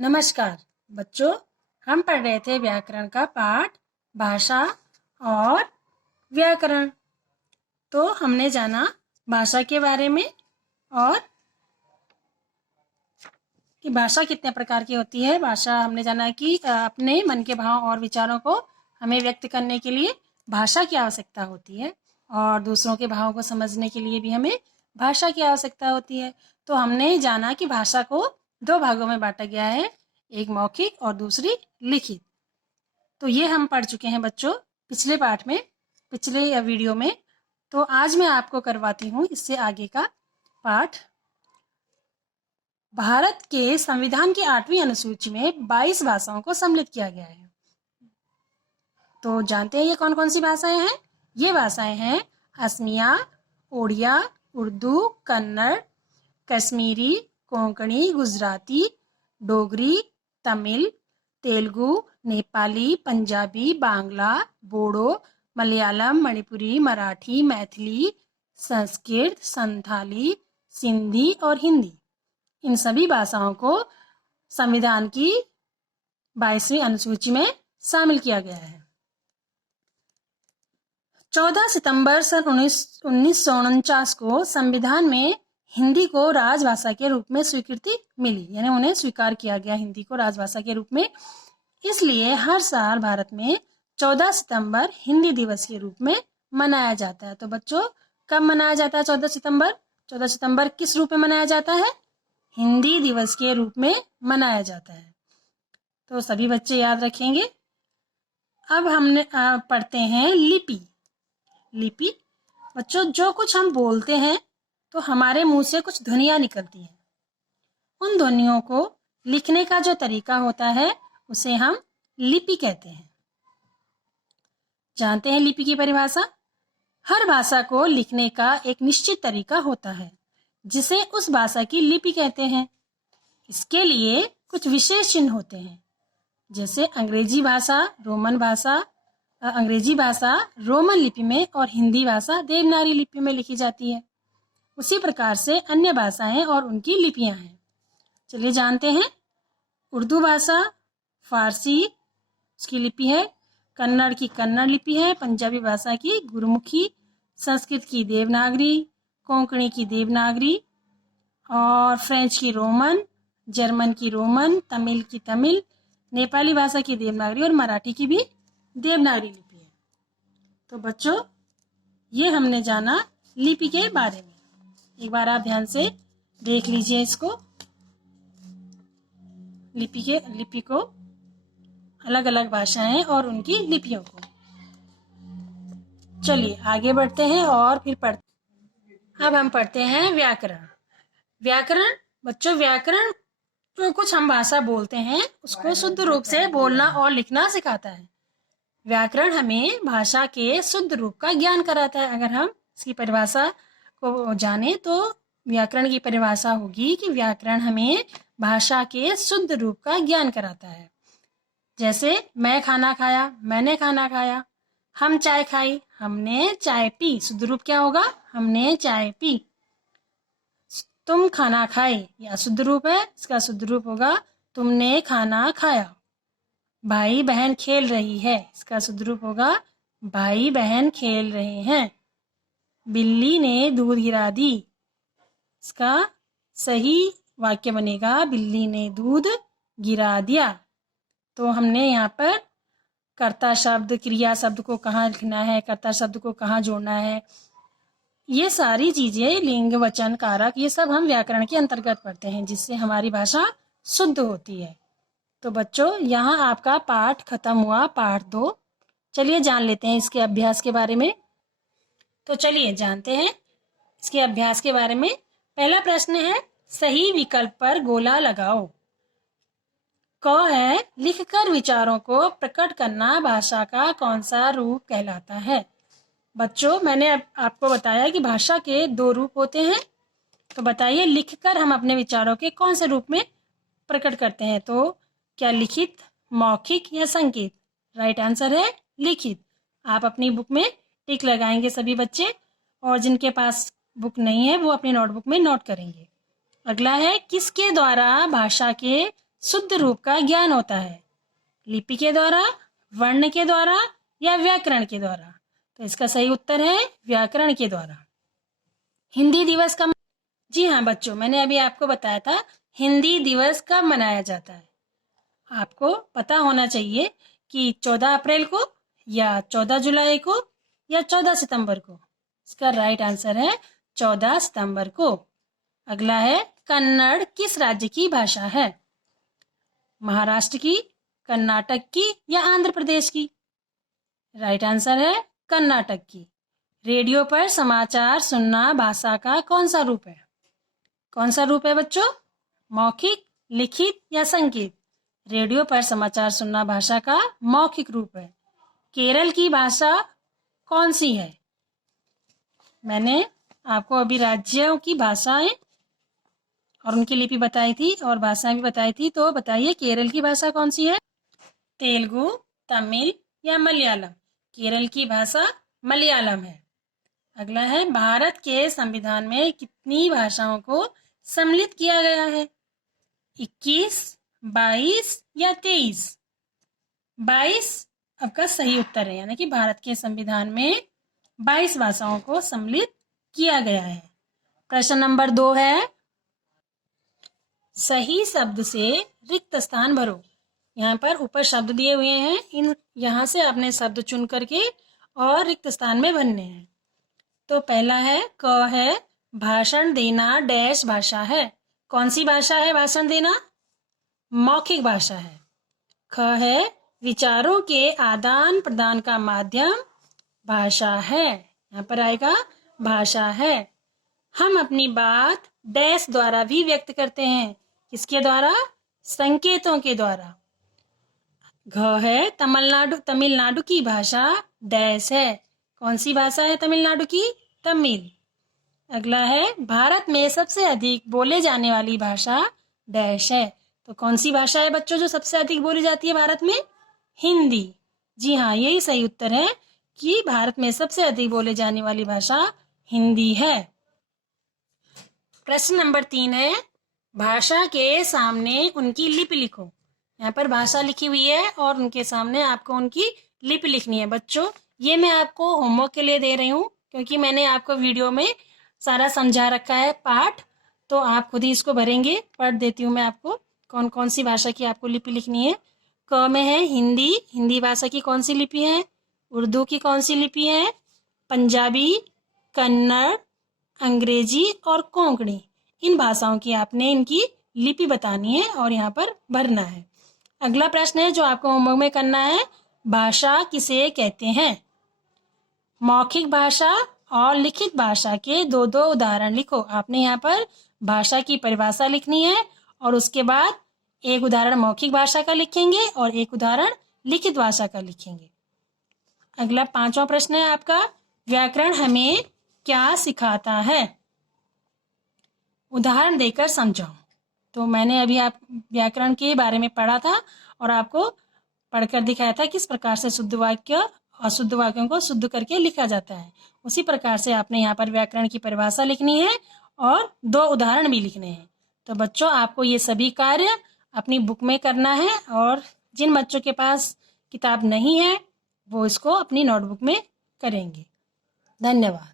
नमस्कार बच्चों, हम पढ़ रहे थे व्याकरण का पाठ भाषा और व्याकरण। तो हमने जाना भाषा के बारे में और कि भाषा कितने प्रकार की होती है। भाषा हमने जाना कि अपने मन के भाव और विचारों को हमें व्यक्त करने के लिए भाषा की आवश्यकता होती है और दूसरों के भावों को समझने के लिए भी हमें भाषा की आवश्यकता होती है। तो हमने जाना कि भाषा को दो भागों में बांटा गया है, एक मौखिक और दूसरी लिखित। तो ये हम पढ़ चुके हैं बच्चों पिछले पाठ में, पिछले वीडियो में। तो आज मैं आपको करवाती हूँ इससे आगे का पाठ। भारत के संविधान की 8वीं अनुसूची में 22 भाषाओं को सम्मिलित किया गया है। तो जानते हैं ये कौन कौन सी भाषाएं हैं। ये भाषाएं हैं असमिया, ओडिया, उर्दू, कन्नड़, कश्मीरी, कोंकणी, गुजराती, डोगरी, तमिल, तेलुगु, नेपाली, पंजाबी, बांग्ला, बोडो, मलयालम, मणिपुरी, मराठी, मैथिली, संस्कृत, संथाली, सिंधी और हिंदी। इन सभी भाषाओं को संविधान की 22वीं अनुसूची में शामिल किया गया है। 14 सितंबर सन 1949 को संविधान में हिंदी को राजभाषा के रूप में स्वीकृति मिली, यानी उन्हें स्वीकार किया गया हिंदी को राजभाषा के रूप में। इसलिए हर साल भारत में 14 सितंबर हिंदी दिवस के रूप में मनाया जाता है। तो बच्चों, कब मनाया जाता है 14 सितंबर? 14 सितंबर किस रूप में मनाया जाता है? हिंदी दिवस के रूप में मनाया जाता है। तो सभी बच्चे याद रखेंगे। अब हमने पढ़ते हैं लिपि। लिपि बच्चों, जो कुछ हम बोलते हैं तो हमारे मुंह से कुछ ध्वनियां निकलती हैं। उन ध्वनियों को लिखने का जो तरीका होता है उसे हम लिपि कहते हैं। जानते हैं लिपि की परिभाषा? हर भाषा को लिखने का एक निश्चित तरीका होता है जिसे उस भाषा की लिपि कहते हैं। इसके लिए कुछ विशेष चिन्ह होते हैं, जैसे अंग्रेजी भाषा रोमन लिपि में और हिंदी भाषा देवनागरी लिपि में लिखी जाती है। उसी प्रकार से अन्य भाषाएं और उनकी लिपियां हैं। चलिए जानते हैं। उर्दू भाषा फारसी उसकी लिपि है, कन्नड़ की कन्नड़ लिपि है, पंजाबी भाषा की गुरमुखी, संस्कृत की देवनागरी, कोंकणी की देवनागरी और फ्रेंच की रोमन, जर्मन की रोमन, तमिल की तमिल, नेपाली भाषा की देवनागरी और मराठी की भी देवनागरी लिपि है। तो बच्चों, ये हमने जाना लिपि के बारे में। एक बार आप ध्यान से देख लीजिए इसको, लिपि को, अलग अलग भाषाएं और उनकी लिपियों को। चलिए आगे बढ़ते हैं और फिर अब हम पढ़ते हैं व्याकरण। व्याकरण बच्चों, व्याकरण जो कुछ हम भाषा बोलते हैं उसको शुद्ध रूप से बोलना और लिखना सिखाता है। व्याकरण हमें भाषा के शुद्ध रूप का ज्ञान कराता है। अगर हम इसकी परिभाषा को जाने तो व्याकरण की परिभाषा होगी कि व्याकरण हमें भाषा के शुद्ध रूप का ज्ञान कराता है। जैसे मैं खाना खाया, मैंने खाना खाया, हम चाय खाई, हमने चाय पी। शुद्ध रूप क्या होगा? हमने चाय पी। तुम खाना खाए, यह शुद्ध रूप है, इसका शुद्ध रूप होगा तुमने खाना खाया। भाई बहन खेल रही है, इसका शुद्ध रूप होगा भाई बहन खेल रहे हैं। बिल्ली ने दूध गिरा दी, इसका सही वाक्य बनेगा बिल्ली ने दूध गिरा दिया। तो हमने यहाँ पर कर्ता शब्द, क्रिया शब्द को कहाँ लिखना है, कर्ता शब्द को कहाँ जोड़ना है, ये सारी चीजें, लिंग, वचन, कारक, ये सब हम व्याकरण के अंतर्गत पढ़ते हैं, जिससे हमारी भाषा शुद्ध होती है। तो बच्चों, यहाँ आपका पाठ खत्म हुआ, पाठ 2। चलिए जान लेते हैं इसके अभ्यास के बारे में। तो चलिए जानते हैं इसके अभ्यास के बारे में। पहला प्रश्न है, सही विकल्प पर गोला लगाओ। क है, लिखकर विचारों को प्रकट करना भाषा का कौन सा रूप कहलाता है? बच्चों, मैंने आपको बताया कि भाषा के 2 रूप होते हैं। तो बताइए, लिखकर हम अपने विचारों के कौन से रूप में प्रकट करते हैं? तो क्या लिखित, मौखिक या संकेत? राइट आंसर है लिखित। आप अपनी बुक में टिक लगाएंगे सभी बच्चे, और जिनके पास बुक नहीं है वो अपनी नोटबुक में नोट करेंगे। अगला है, किसके द्वारा भाषा के शुद्ध रूप का ज्ञान होता है? लिपि के द्वारा, वर्ण के द्वारा या व्याकरण के द्वारा? तो इसका सही उत्तर है व्याकरण के द्वारा। हिंदी दिवस का, जी हाँ बच्चों, मैंने अभी आपको बताया था हिंदी दिवस कब मनाया जाता है। आपको पता होना चाहिए कि 14 अप्रैल को या 14 जुलाई को या 14 सितंबर को। इसका राइट आंसर है 14 सितंबर को। अगला है, कन्नड़ किस राज्य की भाषा है? महाराष्ट्र की, कर्नाटक की या आंध्र प्रदेश की? राइट आंसर है कर्नाटक की। रेडियो पर समाचार सुनना भाषा का कौन सा रूप है? कौन सा रूप है बच्चों? मौखिक, लिखित या संगीत? रेडियो पर समाचार सुनना भाषा का मौखिक रूप है। केरल की भाषा कौन सी है? मैंने आपको अभी राज्यों की भाषाएं और उनकी लिपि बताई थी और भाषाएं भी बताई थी, तो बताइए केरल की भाषा कौन सी है? तेलुगु, तमिल या मलयालम? केरल की भाषा मलयालम है। अगला है, भारत के संविधान में कितनी भाषाओं को सम्मिलित किया गया है? 21, 22 या 23? 22 आपका सही उत्तर है, यानी कि भारत के संविधान में 22 भाषाओं को सम्मिलित किया गया है। प्रश्न नंबर 2 है, सही शब्द से रिक्त स्थान भरो। यहाँ पर ऊपर शब्द दिए हुए हैं, यहाँ से आपने शब्द चुन करके और रिक्त स्थान में भरने हैं। तो पहला है, क है, भाषण देना डैश भाषा है। कौन सी भाषा है भाषण देना? मौखिक भाषा है। ख है, विचारों के आदान प्रदान का माध्यम भाषा है। यहाँ पर आएगा भाषा है। हम अपनी बात डैश द्वारा भी व्यक्त करते हैं। किसके द्वारा? संकेतों के द्वारा। घ है, तमिलनाडु की भाषा डैश है। कौन सी भाषा है तमिलनाडु की? तमिल। अगला है, भारत में सबसे अधिक बोले जाने वाली भाषा डैश है। तो कौन सी भाषा है बच्चों जो सबसे अधिक बोली जाती है भारत में? हिंदी। जी हाँ, यही सही उत्तर है कि भारत में सबसे अधिक बोले जाने वाली भाषा हिंदी है। प्रश्न नंबर 3 है, भाषा के सामने उनकी लिपि लिखो। यहाँ पर भाषा लिखी हुई है और उनके सामने आपको उनकी लिपि लिखनी है। बच्चों, ये मैं आपको होमवर्क के लिए दे रही हूँ, क्योंकि मैंने आपको वीडियो में सारा समझा रखा है पाठ, तो आप खुद ही इसको भरेंगे। पढ़ देती हूँ मैं आपको कौन कौन सी भाषा की आपको लिपि लिखनी है। क में है हिंदी, हिंदी भाषा की कौन सी लिपि है? उर्दू की कौन सी लिपि है? पंजाबी, कन्नड़, अंग्रेजी और कोंकणी। इन भाषाओं की आपने इनकी लिपि बतानी है और यहाँ पर भरना है। अगला प्रश्न है जो आपको होमवर्क में करना है, भाषा किसे कहते हैं? मौखिक भाषा और लिखित भाषा के दो दो उदाहरण लिखो। आपने यहाँ पर भाषा की परिभाषा लिखनी है और उसके बाद एक उदाहरण मौखिक भाषा का लिखेंगे और एक उदाहरण लिखित भाषा का लिखेंगे। अगला 5वां प्रश्न है आपका, व्याकरण हमें क्या सिखाता है? उदाहरण देकर समझाओ। तो मैंने अभी आप व्याकरण के बारे में पढ़ा था और आपको पढ़कर दिखाया था किस प्रकार से शुद्ध वाक्य अशुद्ध वाक्यों को शुद्ध करके लिखा जाता है। उसी प्रकार से आपने यहाँ पर व्याकरण की परिभाषा लिखनी है और 2 उदाहरण भी लिखने हैं। तो बच्चों, आपको ये सभी कार्य अपनी बुक में करना है और जिन बच्चों के पास किताब नहीं है वो इसको अपनी नोटबुक में करेंगे। धन्यवाद।